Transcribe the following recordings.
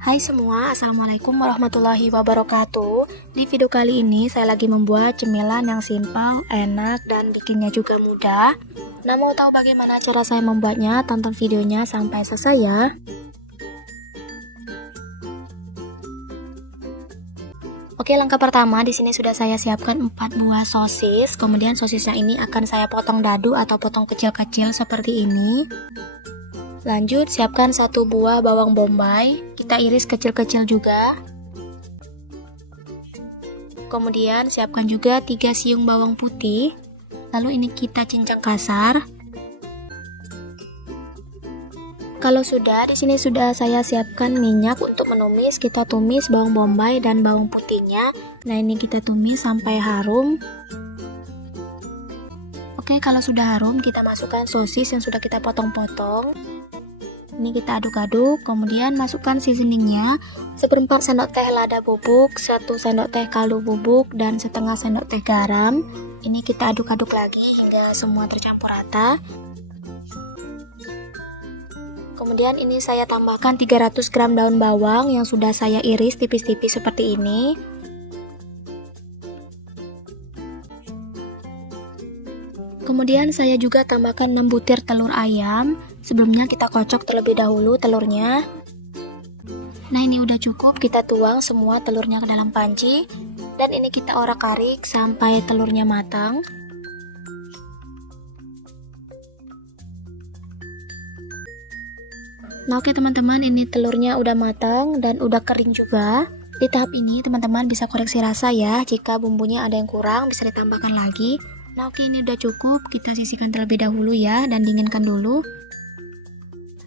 Hai semua, Assalamualaikum warahmatullahi wabarakatuh. Di video kali ini saya lagi membuat cemilan yang simpel, enak, dan bikinnya juga mudah. Nah, mau tahu bagaimana cara saya membuatnya? Tonton videonya sampai selesai ya. Oke, langkah pertama di sini sudah saya siapkan 4 buah sosis. Kemudian sosisnya ini akan saya potong dadu atau potong kecil-kecil seperti ini. Lanjut, siapkan 1 buah bawang bombay, kita iris kecil-kecil juga. Kemudian siapkan juga 3 siung bawang putih, lalu ini kita cincang kasar. Kalau sudah, di sini sudah saya siapkan minyak untuk menumis. Kita tumis bawang bombay dan bawang putihnya. Nah, ini kita tumis sampai harum. Oke, kalau sudah harum, kita masukkan sosis yang sudah kita potong-potong. Ini kita aduk-aduk, kemudian masukkan seasoningnya, 1/4 sendok teh lada bubuk, 1 sendok teh kaldu bubuk, dan setengah sendok teh garam. Ini kita aduk-aduk lagi hingga semua tercampur rata. Kemudian ini saya tambahkan 300 gram daun bawang yang sudah saya iris tipis-tipis seperti ini. Kemudian saya juga tambahkan 6 butir telur ayam. Sebelumnya kita kocok terlebih dahulu telurnya. Nah, ini udah cukup, kita tuang semua telurnya ke dalam panci. Dan ini kita orak-arik sampai telurnya matang. Nah, oke teman-teman, ini telurnya udah matang dan udah kering juga. Di tahap ini teman-teman bisa koreksi rasa ya. Jika bumbunya ada yang kurang bisa ditambahkan lagi. Nah, oke, ini udah cukup, kita sisihkan terlebih dahulu ya dan dinginkan dulu.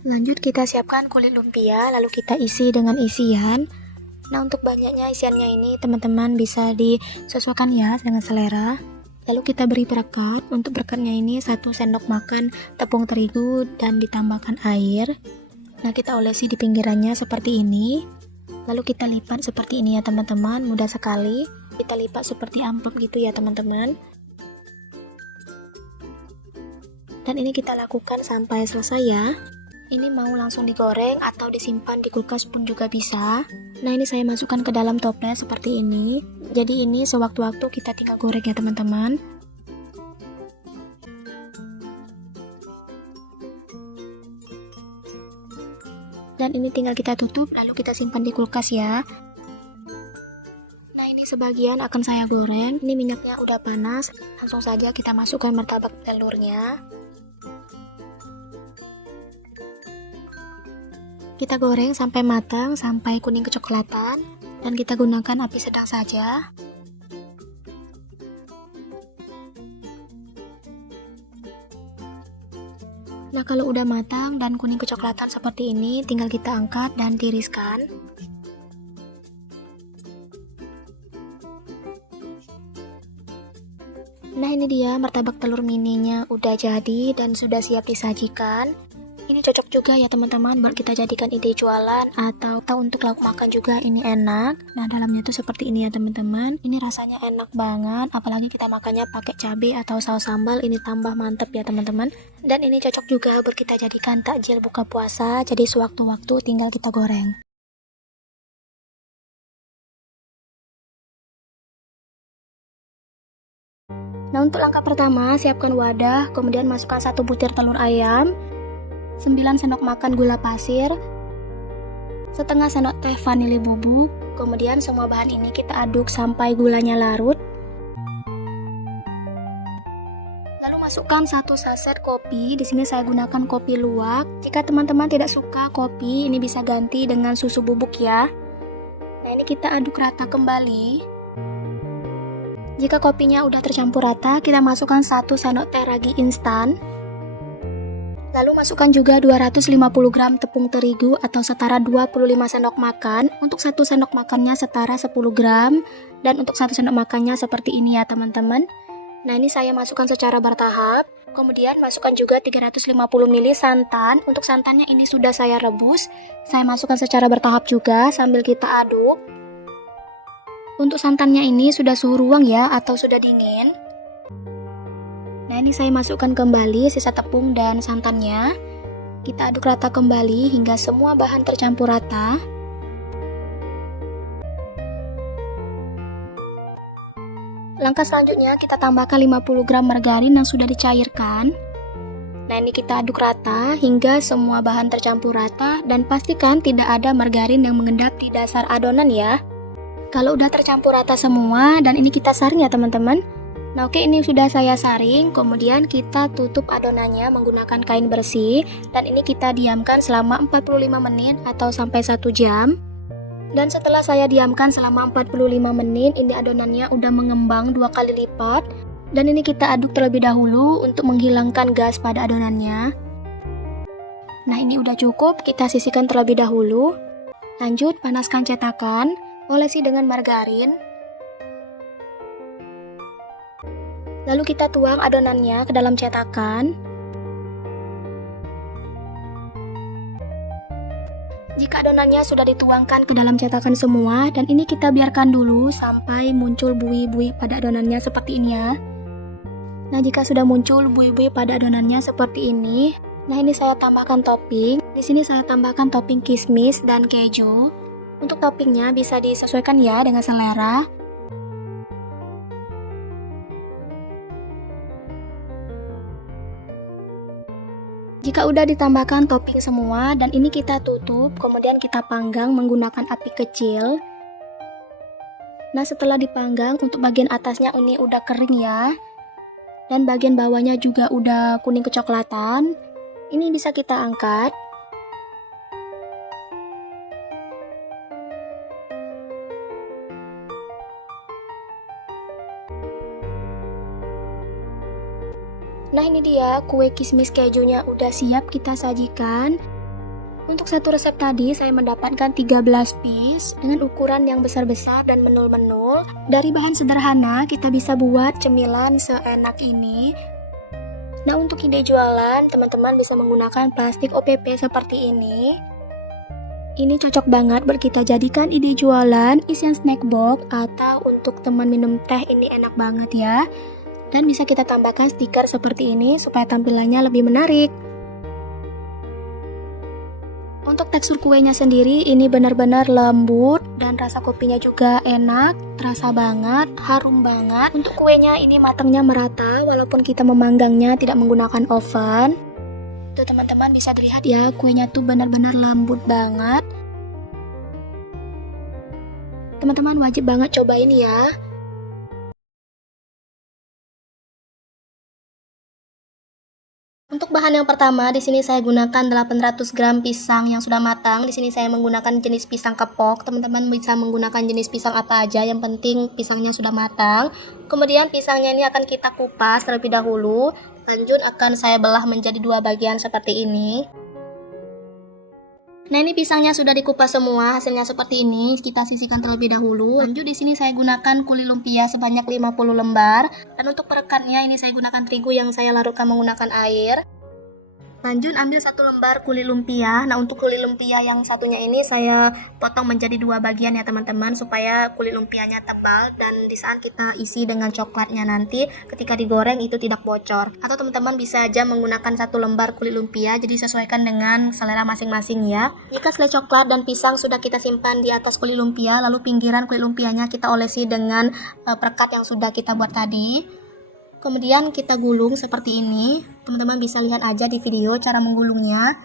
Lanjut kita siapkan kulit lumpia, lalu kita isi dengan isian. Nah, untuk banyaknya isiannya ini teman-teman bisa disesuaikan ya dengan selera. Lalu kita beri perekat. Untuk perekatnya ini 1 sendok makan tepung terigu dan ditambahkan air. Nah, kita olesi di pinggirannya seperti ini. Lalu kita lipat seperti ini ya teman-teman, mudah sekali. Kita lipat seperti amplop gitu ya teman-teman. Dan ini kita lakukan sampai selesai ya. Ini mau langsung digoreng atau disimpan di kulkas pun juga bisa. Nah, ini saya masukkan ke dalam toples seperti ini. Jadi ini sewaktu-waktu kita tinggal goreng ya teman-teman. Dan ini tinggal kita tutup lalu kita simpan di kulkas ya. Nah, ini sebagian akan saya goreng. Ini minyaknya udah panas, langsung saja kita masukkan martabak telurnya. Kita goreng sampai matang, sampai kuning kecoklatan, dan kita gunakan api sedang saja. Nah, kalau udah matang dan kuning kecoklatan seperti ini, tinggal kita angkat dan tiriskan. Nah, ini dia martabak telur mininya udah jadi dan sudah siap disajikan. Ini cocok juga ya teman-teman buat kita jadikan ide jualan atau untuk lauk makan juga ini enak. Nah, dalamnya tuh seperti ini ya teman-teman. Ini rasanya enak banget, apalagi kita makannya pakai cabai atau saus sambal, ini tambah mantep ya teman-teman. Dan ini cocok juga buat kita jadikan takjil buka puasa, jadi sewaktu-waktu tinggal kita goreng. Nah, untuk langkah pertama, siapkan wadah, kemudian masukkan 1 butir telur ayam, 9 sendok makan gula pasir, setengah sendok teh vanili bubuk. Kemudian semua bahan ini kita aduk sampai gulanya larut. Lalu masukkan 1 saset kopi. Di sini saya gunakan kopi luwak. Jika teman-teman tidak suka kopi, ini bisa ganti dengan susu bubuk ya. Nah, ini kita aduk rata kembali. Jika kopinya udah tercampur rata, kita masukkan 1 sendok teh ragi instan. Lalu masukkan juga 250 gram tepung terigu atau setara 25 sendok makan. Untuk 1 sendok makannya setara 10 gram. Dan untuk 1 sendok makannya seperti ini ya teman-teman. Nah, ini saya masukkan secara bertahap. Kemudian masukkan juga 350 ml santan. Untuk santannya ini sudah saya rebus. Saya masukkan secara bertahap juga sambil kita aduk. Untuk santannya ini sudah suhu ruang ya atau sudah dingin. Nah, ini saya masukkan kembali sisa tepung dan santannya. Kita aduk rata kembali hingga semua bahan tercampur rata. Langkah selanjutnya kita tambahkan 50 gram margarin yang sudah dicairkan. Nah, ini kita aduk rata hingga semua bahan tercampur rata dan pastikan tidak ada margarin yang mengendap di dasar adonan ya. Kalau udah tercampur rata semua dan ini kita saring ya teman-teman. Nah, oke, ini sudah saya saring, kemudian kita tutup adonannya menggunakan kain bersih dan ini kita diamkan selama 45 menit atau sampai 1 jam. Dan setelah saya diamkan selama 45 menit, ini adonannya udah mengembang 2 kali lipat. Dan ini kita aduk terlebih dahulu untuk menghilangkan gas pada adonannya. Nah, ini udah cukup, kita sisihkan terlebih dahulu. Lanjut, panaskan cetakan, olesi dengan margarin. Lalu kita tuang adonannya ke dalam cetakan. Jika adonannya sudah dituangkan ke dalam cetakan semua, dan ini kita biarkan dulu sampai muncul buih-buih pada adonannya seperti ini ya. Nah, jika sudah muncul buih-buih pada adonannya seperti ini, nah ini saya tambahkan topping. Di sini saya tambahkan topping kismis dan keju. Untuk toppingnya bisa disesuaikan ya dengan selera. Jika udah ditambahkan topping semua dan ini kita tutup, kemudian kita panggang menggunakan api kecil. Nah, setelah dipanggang untuk bagian atasnya ini udah kering ya. Dan bagian bawahnya juga udah kuning kecoklatan. Ini bisa kita angkat. Nah, ini dia kue kismis kejunya udah siap kita sajikan. Untuk satu resep tadi saya mendapatkan 13 piece dengan ukuran yang besar-besar dan menul-menul. Dari bahan sederhana kita bisa buat cemilan seenak ini. Nah, untuk ide jualan teman-teman bisa menggunakan plastik OPP seperti ini. Ini cocok banget buat kita jadikan ide jualan, isian snack box, atau untuk teman minum teh ini enak banget ya. Dan bisa kita tambahkan stiker seperti ini supaya tampilannya lebih menarik. Untuk tekstur kuenya sendiri ini benar-benar lembut dan rasa kopinya juga enak, terasa banget, harum banget. Untuk kuenya ini matangnya merata walaupun kita memanggangnya tidak menggunakan oven. Tuh teman-teman bisa dilihat ya, kuenya tuh benar-benar lembut banget. Teman-teman wajib banget cobain ya. Untuk bahan yang pertama, di sini saya gunakan 800 gram pisang yang sudah matang. Di sini saya menggunakan jenis pisang kepok. Teman-teman bisa menggunakan jenis pisang apa aja, yang penting pisangnya sudah matang. Kemudian pisangnya ini akan kita kupas terlebih dahulu. Lanjut akan saya belah menjadi 2 bagian seperti ini. Nah, ini pisangnya sudah dikupas semua, hasilnya seperti ini. Kita sisihkan terlebih dahulu. Lanjut di sini saya gunakan kulit lumpia sebanyak 50 lembar. Dan untuk perekatnya ini saya gunakan terigu yang saya larutkan menggunakan air. Lanjut ambil 1 lembar kulit lumpia. Nah, untuk kulit lumpia yang satunya ini saya potong menjadi 2 bagian ya teman-teman, supaya kulit lumpianya tebal dan di saat kita isi dengan coklatnya nanti ketika digoreng itu tidak bocor. Atau teman-teman bisa aja menggunakan 1 lembar kulit lumpia, jadi sesuaikan dengan selera masing-masing ya. Jika selai coklat dan pisang sudah kita simpan di atas kulit lumpia, lalu pinggiran kulit lumpianya kita olesi dengan perekat yang sudah kita buat tadi. Kemudian kita gulung seperti ini. Teman-teman bisa lihat aja di video cara menggulungnya.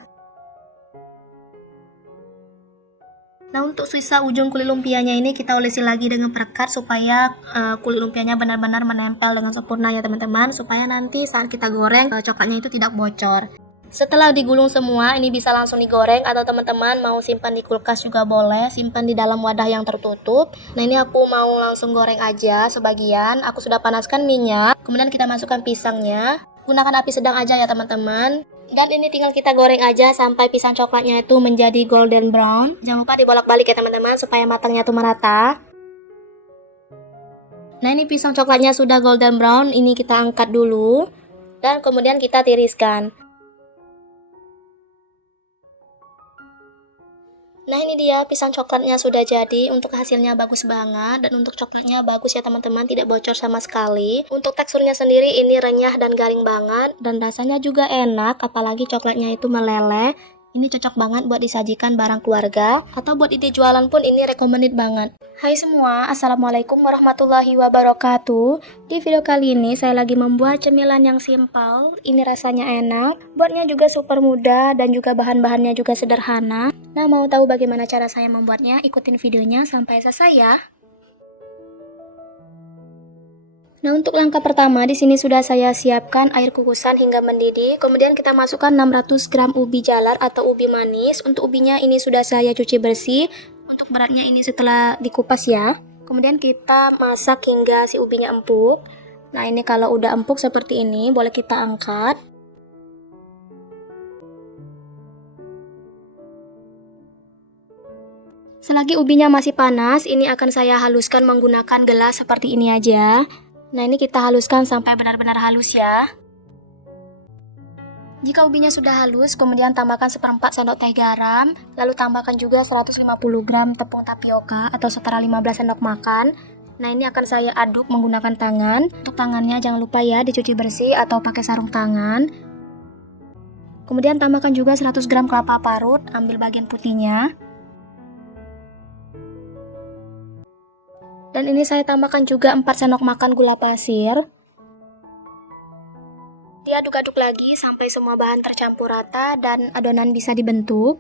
Nah, untuk sisa ujung kulit lumpianya ini kita olesi lagi dengan perekat supaya kulit lumpianya benar-benar menempel dengan sempurna ya teman-teman, supaya nanti saat kita goreng coklatnya itu tidak bocor. Setelah digulung semua, ini bisa langsung digoreng atau teman-teman mau simpan di kulkas juga boleh, simpan di dalam wadah yang tertutup. Nah, ini aku mau langsung goreng aja sebagian. Aku sudah panaskan minyak, kemudian kita masukkan pisangnya. Gunakan api sedang aja ya teman-teman. Dan ini tinggal kita goreng aja sampai pisang coklatnya itu menjadi golden brown. Jangan lupa dibolak-balik ya teman-teman supaya matangnya itu merata. Nah, ini pisang coklatnya sudah golden brown, ini kita angkat dulu. Dan kemudian kita tiriskan. Nah, ini dia pisang coklatnya sudah jadi. Untuk hasilnya bagus banget dan untuk coklatnya bagus ya teman-teman, tidak bocor sama sekali. Untuk teksturnya sendiri ini renyah dan garing banget dan rasanya juga enak, apalagi coklatnya itu meleleh. Ini cocok banget buat disajikan barang keluarga, atau buat ide jualan pun ini recommended banget. Hai semua, Assalamualaikum warahmatullahi wabarakatuh. Di video kali ini saya lagi membuat cemilan yang simpel. Ini rasanya enak, buatnya juga super mudah dan juga bahan-bahannya juga sederhana. Nah, mau tahu bagaimana cara saya membuatnya? Ikutin videonya sampai selesai ya. Nah, untuk langkah pertama di sini sudah saya siapkan air kukusan hingga mendidih. Kemudian kita masukkan 600 gram ubi jalar atau ubi manis. Untuk ubinya ini sudah saya cuci bersih. Untuk beratnya ini setelah dikupas ya. Kemudian kita masak hingga si ubinya empuk. Nah, ini kalau udah empuk seperti ini, boleh kita angkat. Selagi ubinya masih panas, ini akan saya haluskan menggunakan gelas seperti ini aja. Nah, ini kita haluskan sampai benar-benar halus ya. Jika ubinya sudah halus, kemudian tambahkan 1/4 sendok teh garam, lalu tambahkan juga 150 gram tepung tapioka atau setara 15 sendok makan. Nah, ini akan saya aduk menggunakan tangan. Untuk tangannya jangan lupa ya dicuci bersih atau pakai sarung tangan. Kemudian tambahkan juga 100 gram kelapa parut, ambil bagian putihnya. Dan ini saya tambahkan juga 4 sendok makan gula pasir. Diaduk-aduk lagi sampai semua bahan tercampur rata dan adonan bisa dibentuk.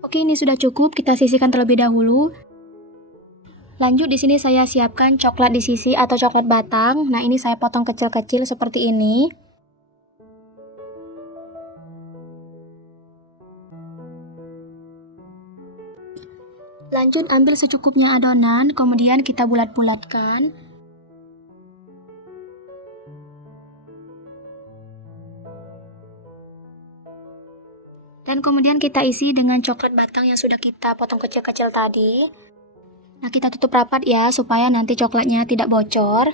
Oke, ini sudah cukup, kita sisihkan terlebih dahulu. Lanjut di sini saya siapkan coklat di sisi atau coklat batang. Nah, ini saya potong kecil-kecil seperti ini. Lanjut ambil secukupnya adonan, kemudian kita bulat-bulatkan. Dan kemudian kita isi dengan coklat batang yang sudah kita potong kecil-kecil tadi. Nah, kita tutup rapat ya, supaya nanti coklatnya tidak bocor.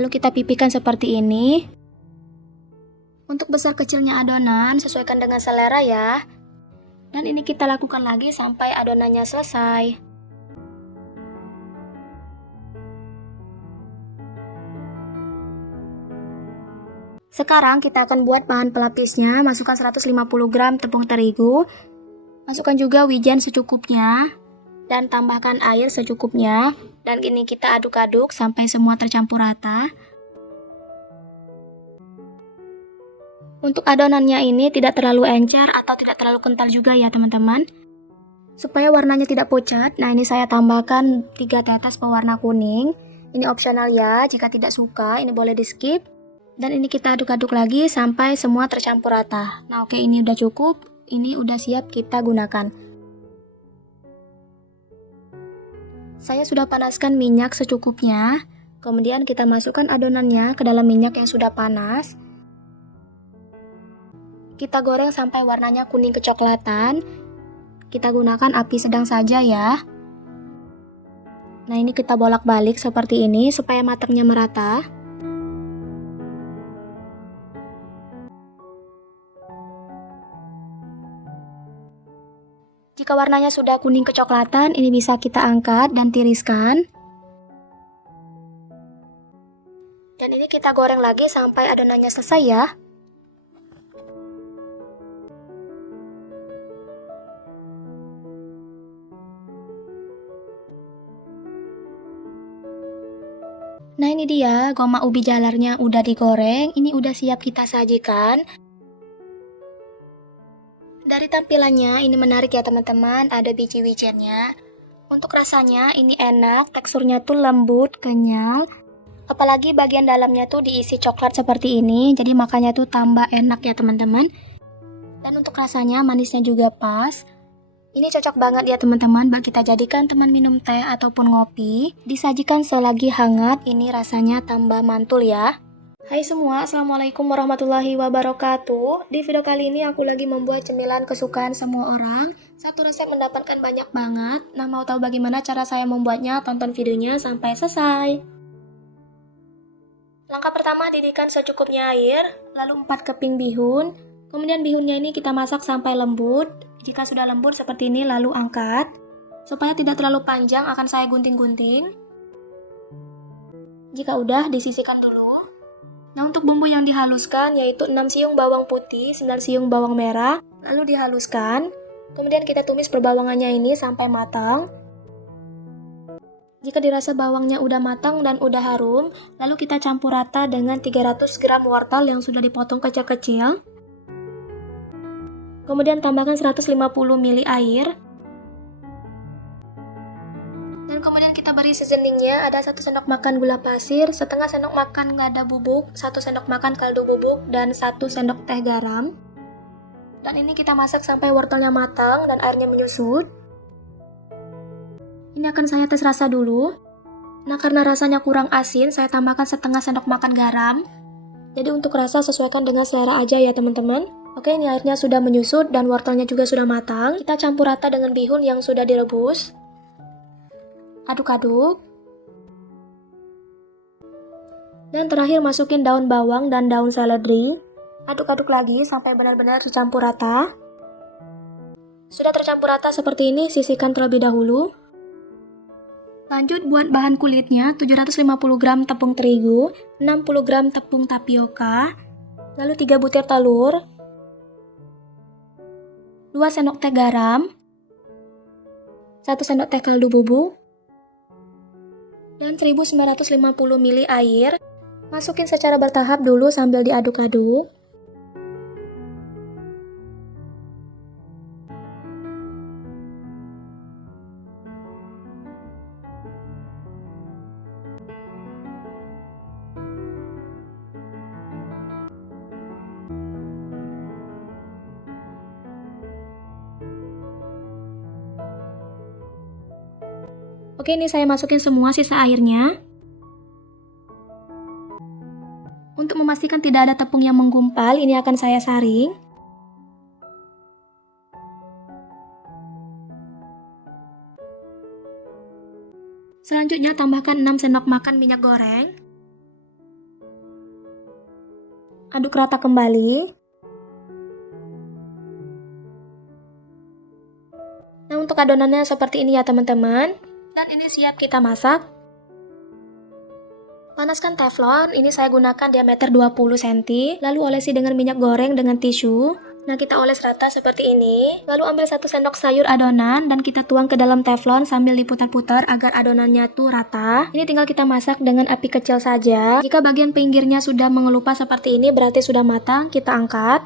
Lalu kita pipihkan seperti ini. Untuk besar kecilnya adonan, sesuaikan dengan selera ya. Dan ini kita lakukan lagi sampai adonannya selesai. Sekarang kita akan buat bahan pelapisnya. Masukkan 150 gram tepung terigu. Masukkan juga wijen secukupnya. Dan tambahkan air secukupnya. Dan ini kita aduk-aduk sampai semua tercampur rata. Untuk adonannya ini tidak terlalu encer atau tidak terlalu kental juga ya teman-teman. Supaya warnanya tidak pucat, nah ini saya tambahkan 3 tetes pewarna kuning. Ini opsional ya, jika tidak suka ini boleh di skip. Dan ini kita aduk-aduk lagi sampai semua tercampur rata. Nah oke, ini udah cukup, ini udah siap kita gunakan. Saya sudah panaskan minyak secukupnya. Kemudian kita masukkan adonannya ke dalam minyak yang sudah panas. Kita goreng sampai warnanya kuning kecoklatan. Kita gunakan api sedang saja ya. Nah, ini kita bolak-balik seperti ini supaya matangnya merata. Jika warnanya sudah kuning kecoklatan, ini bisa kita angkat dan tiriskan. Dan ini kita goreng lagi sampai adonannya selesai ya. Nah, ini dia goma ubi jalarnya udah digoreng, ini udah siap kita sajikan. Dari tampilannya ini menarik ya teman-teman, ada biji wijennya. Untuk rasanya ini enak, teksturnya tuh lembut, kenyal. Apalagi bagian dalamnya tuh diisi coklat seperti ini, jadi makannya tuh tambah enak ya teman-teman. Dan untuk rasanya manisnya juga pas. Ini cocok banget ya teman-teman, buat kita jadikan teman minum teh ataupun ngopi. Disajikan selagi hangat, ini rasanya tambah mantul ya. Hai semua, Assalamualaikum warahmatullahi wabarakatuh. Di video kali ini aku lagi membuat cemilan kesukaan semua orang. Satu resep mendapatkan banyak banget. Nah, mau tahu bagaimana cara saya membuatnya? Tonton videonya sampai selesai. Langkah pertama, didihkan secukupnya air, lalu 4 keping bihun. Kemudian bihunnya ini kita masak sampai lembut. Jika sudah lembut seperti ini lalu angkat. Supaya tidak terlalu panjang akan saya gunting-gunting. Jika udah, disisihkan dulu. Nah, untuk bumbu yang dihaluskan yaitu 6 siung bawang putih, 9 siung bawang merah, lalu dihaluskan. Kemudian kita tumis perbawangannya ini sampai matang. Jika dirasa bawangnya udah matang dan udah harum, lalu kita campur rata dengan 300 gram wortel yang sudah dipotong kecil-kecil. Kemudian tambahkan 150 ml air. Dan kemudian kita beri seasoningnya, ada 1 sendok makan gula pasir, setengah sendok makan lada bubuk, 1 sendok makan kaldu bubuk, dan 1 sendok teh garam. Dan ini kita masak sampai wortelnya matang dan airnya menyusut. Ini akan saya tes rasa dulu. Nah, karena rasanya kurang asin, saya tambahkan setengah sendok makan garam. Jadi untuk rasa sesuaikan dengan selera aja ya teman-teman. Oke, ini airnya sudah menyusut dan wortelnya juga sudah matang. Kita campur rata dengan bihun yang sudah direbus. Aduk-aduk. Dan terakhir masukin daun bawang dan daun seledri. Aduk-aduk lagi sampai benar-benar tercampur rata. Sudah tercampur rata seperti ini, sisihkan terlebih dahulu. Lanjut buat bahan kulitnya, 750 gram tepung terigu, 60 gram tepung tapioka, lalu 3 butir telur, 2 sendok teh garam, 1 sendok teh kaldu bubuk, dan 1950 ml air. Masukin secara bertahap dulu sambil diaduk-aduk. Oke, ini saya masukin semua sisa airnya. Untuk memastikan tidak ada tepung yang menggumpal, ini akan saya saring. Selanjutnya tambahkan 6 sendok makan minyak goreng. Aduk rata kembali. Nah, untuk adonannya seperti ini ya teman-teman. Dan ini siap kita masak. Panaskan teflon, ini saya gunakan diameter 20 cm, lalu olesi dengan minyak goreng dengan tisu. Nah, kita oles rata seperti ini. Lalu ambil 1 sendok sayur adonan dan kita tuang ke dalam teflon sambil diputar-putar agar adonannya tuh rata. Ini tinggal kita masak dengan api kecil saja. Jika bagian pinggirnya sudah mengelupas seperti ini, berarti sudah matang, kita angkat.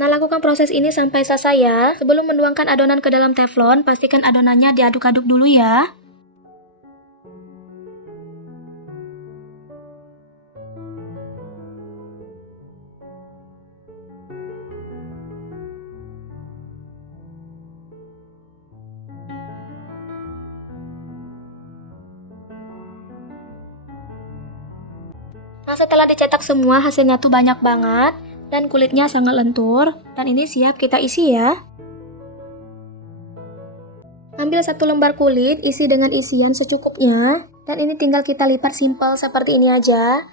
Nah, lakukan proses ini sampai selesai ya. Sebelum menuangkan adonan ke dalam teflon, pastikan adonannya diaduk-aduk dulu ya. Nah, setelah dicetak semua, hasilnya tuh banyak banget dan kulitnya sangat lentur. Dan ini siap kita isi ya. Ambil 1 lembar kulit, isi dengan isian secukupnya. Dan ini tinggal kita lipat simpel seperti ini aja.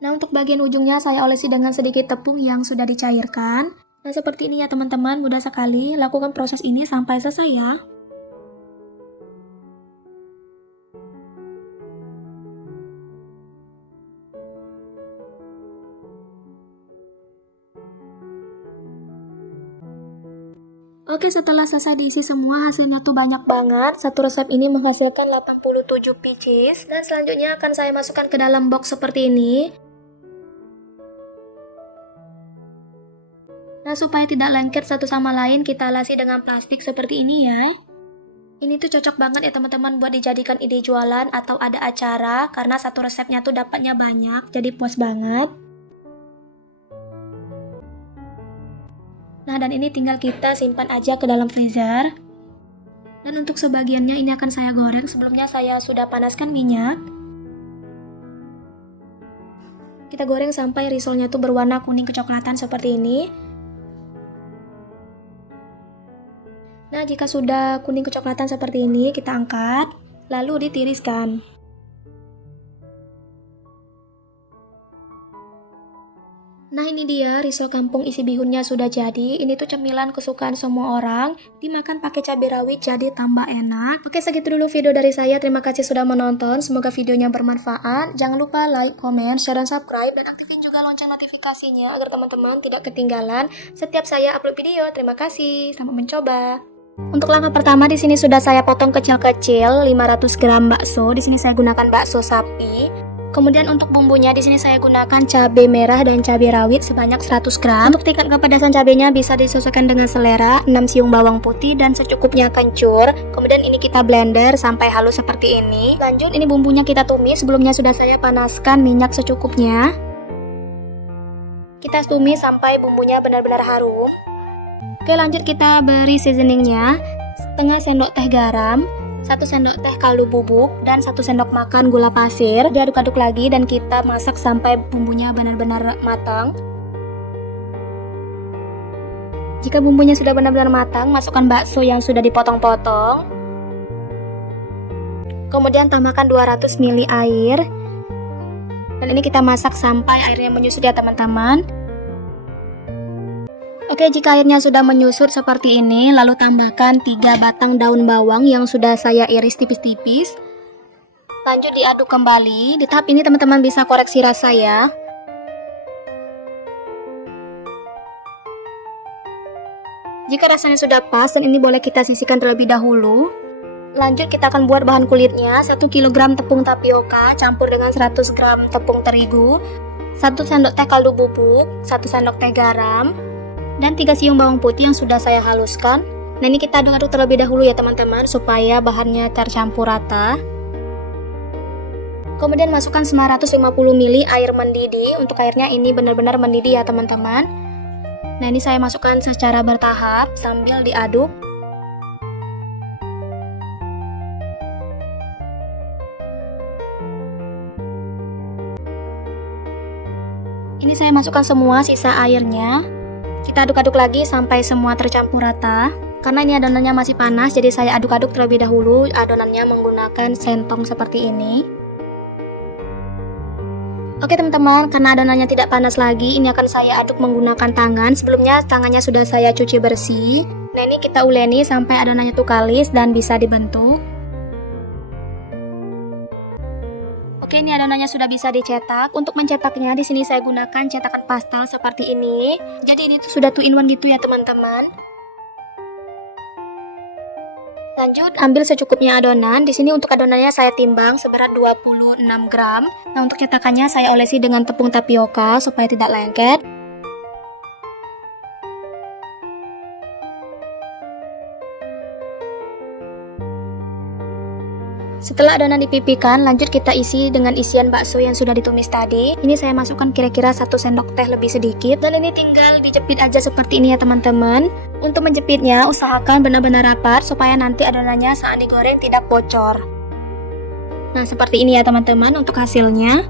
Nah, untuk bagian ujungnya saya olesi dengan sedikit tepung yang sudah dicairkan. Nah, seperti ini ya teman-teman, mudah sekali. Lakukan proses ini sampai selesai ya. Oke, setelah selesai diisi semua, hasilnya tuh banyak banget. Satu resep ini menghasilkan 87 pieces. Dan selanjutnya akan saya masukkan ke dalam box seperti ini. Nah, supaya tidak lengket satu sama lain, kita alasi dengan plastik seperti ini ya. Ini tuh cocok banget ya teman-teman buat dijadikan ide jualan atau ada acara. Karena satu resepnya tuh dapatnya banyak, jadi puas banget. Nah, dan ini tinggal kita simpan aja ke dalam freezer. Dan untuk sebagiannya ini akan saya goreng. Sebelumnya saya sudah panaskan minyak. Kita goreng sampai risolnya tuh berwarna kuning kecoklatan seperti ini. Nah, jika sudah kuning kecoklatan seperti ini, kita angkat, lalu ditiriskan. Nah ini dia risol kampung isi bihunnya sudah jadi. Ini tuh cemilan kesukaan semua orang. Dimakan pakai cabai rawit jadi tambah enak. Oke, segitu dulu video dari saya. Terima kasih sudah menonton. Semoga videonya bermanfaat. Jangan lupa like, comment, share, dan subscribe. Dan aktifin juga lonceng notifikasinya agar teman-teman tidak ketinggalan setiap saya upload video. Terima kasih. Selamat mencoba. Untuk langkah pertama di sini sudah saya potong kecil-kecil 500 gram bakso. Di sini saya gunakan bakso sapi. Kemudian untuk bumbunya di sini saya gunakan cabai merah dan cabai rawit sebanyak 100 gram. Untuk tingkat kepedasan cabainya bisa disesuaikan dengan selera. 6 siung bawang putih dan secukupnya kencur. Kemudian ini kita blender sampai halus seperti ini. Lanjut ini bumbunya kita tumis. Sebelumnya sudah saya panaskan minyak secukupnya. Kita tumis sampai bumbunya benar-benar harum. Oke, lanjut kita beri seasoningnya. Setengah sendok teh garam, 1 sendok teh kaldu bubuk, dan 1 sendok makan gula pasir. Diaduk-aduk lagi dan kita masak sampai bumbunya benar-benar matang. Jika bumbunya sudah benar-benar matang, masukkan bakso yang sudah dipotong-potong. Kemudian tambahkan 200 ml air. Dan ini kita masak sampai airnya menyusut ya teman-teman. Oke, jika airnya sudah menyusut seperti ini, lalu tambahkan 3 batang daun bawang yang sudah saya iris tipis-tipis. Lanjut diaduk kembali. Di tahap ini teman-teman bisa koreksi rasa ya. Jika rasanya sudah pas, dan ini boleh kita sisihkan terlebih dahulu. Lanjut kita akan buat bahan kulitnya. 1 kg tepung tapioka campur dengan 100 gram tepung terigu, 1 sendok teh kaldu bubuk, 1 sendok teh garam, dan 3 siung bawang putih yang sudah saya haluskan. Nah ini kita aduk-aduk terlebih dahulu ya teman-teman supaya bahannya tercampur rata. Kemudian masukkan 950 ml air mendidih. Untuk airnya ini benar-benar mendidih ya teman-teman. Nah ini saya masukkan secara bertahap sambil diaduk. Ini saya masukkan semua sisa airnya. Kita aduk-aduk lagi sampai semua tercampur rata. Karena ini adonannya masih panas, jadi saya aduk-aduk terlebih dahulu adonannya menggunakan sentong seperti ini. Oke teman-teman, karena adonannya tidak panas lagi, ini akan saya aduk menggunakan tangan. Sebelumnya tangannya sudah saya cuci bersih. Nah ini kita uleni sampai adonannya tuh kalis dan bisa dibentuk. Oke, ini adonannya sudah bisa dicetak. Untuk mencetaknya di sini saya gunakan cetakan pastel seperti ini. Jadi ini tuh sudah 2-in-1 gitu ya teman-teman. Lanjut ambil secukupnya adonan. Di sini untuk adonannya saya timbang seberat 26 gram. Nah, untuk cetakannya saya olesi dengan tepung tapioka supaya tidak lengket. Setelah adonan dipipihkan, lanjut kita isi dengan isian bakso yang sudah ditumis tadi. Ini saya masukkan kira-kira 1 sendok teh lebih sedikit. Dan ini tinggal dijepit aja seperti ini ya teman-teman. Untuk menjepitnya, usahakan benar-benar rapat supaya nanti adonannya saat digoreng tidak bocor. Nah, seperti ini ya teman-teman untuk hasilnya.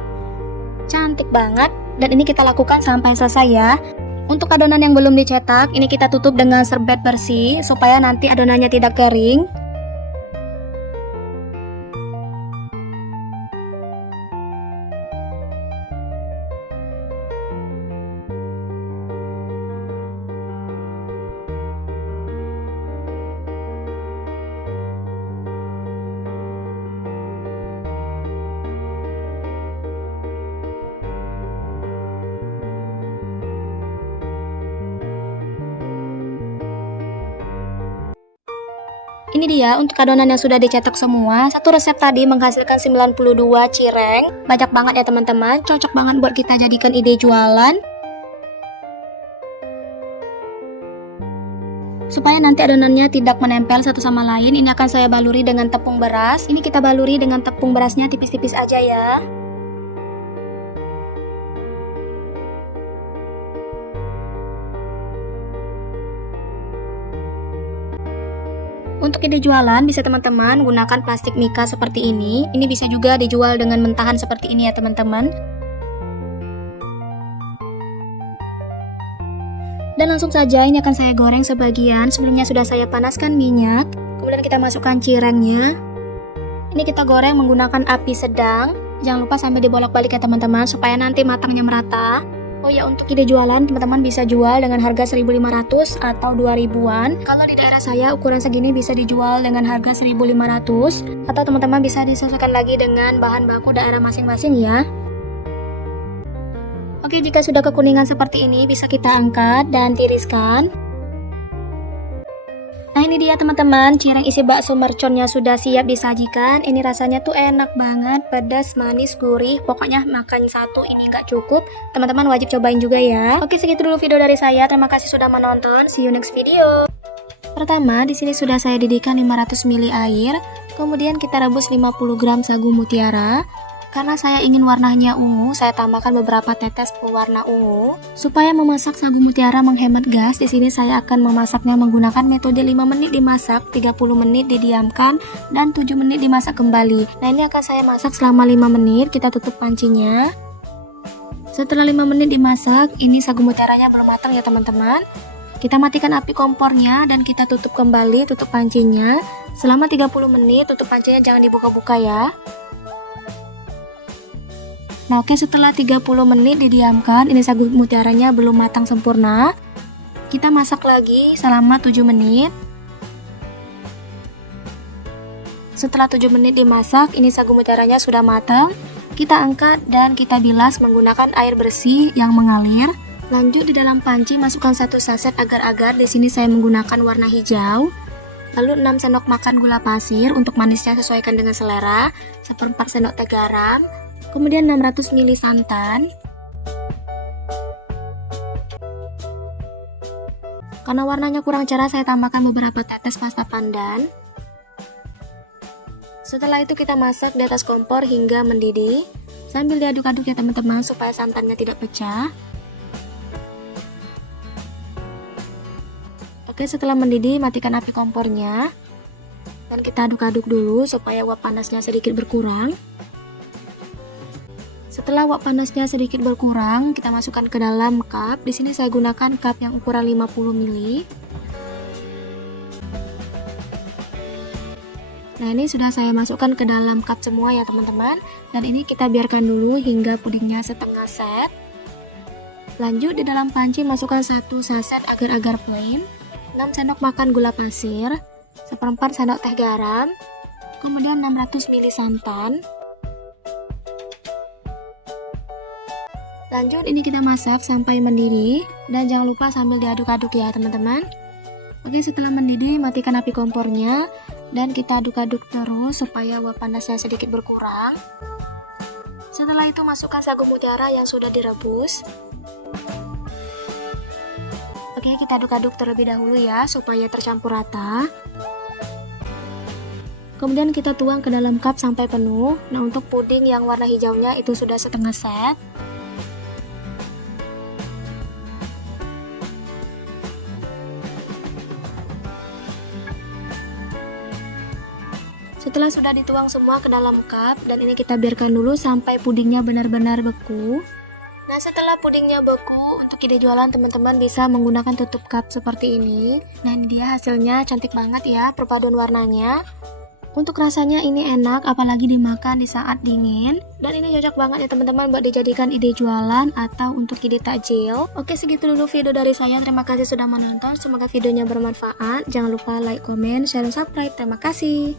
Cantik banget. Dan ini kita lakukan sampai selesai ya. Untuk adonan yang belum dicetak, ini kita tutup dengan serbet bersih supaya nanti adonannya tidak kering. Ini dia untuk adonan yang sudah dicetak semua. Satu resep tadi menghasilkan 92 cireng. Banyak banget ya teman-teman. Cocok banget buat kita jadikan ide jualan. Supaya nanti adonannya tidak menempel satu sama lain, ini akan saya baluri dengan tepung beras. Ini kita baluri dengan tepung berasnya tipis-tipis aja ya. Untuk ide jualan bisa teman-teman gunakan plastik mika seperti ini. Ini bisa juga dijual dengan mentahan seperti ini ya teman-teman. Dan langsung saja ini akan saya goreng sebagian. Sebelumnya sudah saya panaskan minyak. Kemudian kita masukkan cirengnya. Ini kita goreng menggunakan api sedang. Jangan lupa sampai dibolak-balik ya teman-teman supaya nanti matangnya merata. Oh ya, untuk ide jualan, teman-teman bisa jual dengan harga 1.500 atau 2.000-an. Kalau di daerah saya, ukuran segini bisa dijual dengan harga 1.500. Atau teman-teman bisa disesuaikan lagi dengan bahan baku daerah masing-masing ya. Oke, jika sudah kekuningan seperti ini, bisa kita angkat dan tiriskan. Nah, ini dia teman-teman, cireng isi bakso merconnya sudah siap disajikan. Ini rasanya tuh enak banget, pedas, manis, gurih. Pokoknya makan satu ini nggak cukup. Teman-teman wajib cobain juga ya. Oke, segitu dulu video dari saya. Terima kasih sudah menonton. See you next video. Pertama, di sini sudah saya didihkan 500 ml air. Kemudian kita rebus 50 gram sagu mutiara. Karena saya ingin warnanya ungu, saya tambahkan beberapa tetes pewarna ungu. Supaya memasak sagu mutiara menghemat gas, di sini saya akan memasaknya menggunakan metode 5 menit dimasak, 30 menit didiamkan, dan 7 menit dimasak kembali. Nah, ini akan saya masak selama 5 menit, kita tutup pancinya. Setelah 5 menit dimasak, ini sagu mutiaranya belum matang ya teman-teman. Kita matikan api kompornya dan kita tutup kembali, tutup pancinya. Selama 30 menit, tutup pancinya jangan dibuka-buka ya. Nah, oke, setelah 30 menit didiamkan, ini sagu mutiaranya belum matang sempurna. Kita masak lagi selama 7 menit. Setelah 7 menit dimasak, ini sagu mutiaranya sudah matang. Kita angkat dan kita bilas menggunakan air bersih yang mengalir. Lanjut di dalam panci masukkan 1 saset agar-agar, di sini saya menggunakan warna hijau. Lalu 6 sendok makan gula pasir, untuk manisnya sesuaikan dengan selera. 1/4 sendok teh garam. Kemudian 600 ml santan. Karena warnanya kurang cerah, saya tambahkan beberapa tetes pasta pandan. Setelah itu kita masak di atas kompor hingga mendidih. Sambil diaduk-aduk ya teman-teman supaya santannya tidak pecah. Oke, setelah mendidih matikan api kompornya. Dan kita aduk-aduk dulu supaya uap panasnya sedikit berkurang. Setelah uap panasnya sedikit berkurang, kita masukkan ke dalam cup. Di sini saya gunakan cup yang ukuran 50 ml. Nah, ini sudah saya masukkan ke dalam cup semua ya teman-teman. Dan ini kita biarkan dulu hingga pudingnya setengah set. Lanjut di dalam panci masukkan 1 saset agar-agar plain, 6 sendok makan gula pasir, 1/4 sendok teh garam, kemudian 600 ml santan. Lanjut ini kita masak sampai mendidih dan jangan lupa sambil diaduk-aduk ya teman-teman. Oke, setelah mendidih matikan api kompornya dan kita aduk-aduk terus supaya uap panasnya sedikit berkurang. Setelah itu masukkan sagu mutiara yang sudah direbus. Oke, kita aduk-aduk terlebih dahulu ya supaya tercampur rata. Kemudian kita tuang ke dalam cup sampai penuh. Nah, untuk puding yang warna hijaunya itu sudah setengah set. Setelah sudah dituang semua ke dalam cup, dan ini kita biarkan dulu sampai pudingnya benar-benar beku. Nah, setelah pudingnya beku, untuk ide jualan teman-teman bisa menggunakan tutup cup seperti ini. Nah, ini dia hasilnya, cantik banget ya perpaduan warnanya. Untuk rasanya ini enak, apalagi dimakan di saat dingin. Dan ini cocok banget ya teman-teman buat dijadikan ide jualan atau untuk ide takjil. Oke, segitu dulu video dari saya. Terima kasih sudah menonton. Semoga videonya bermanfaat. Jangan lupa like, comment, share, dan subscribe. Terima kasih.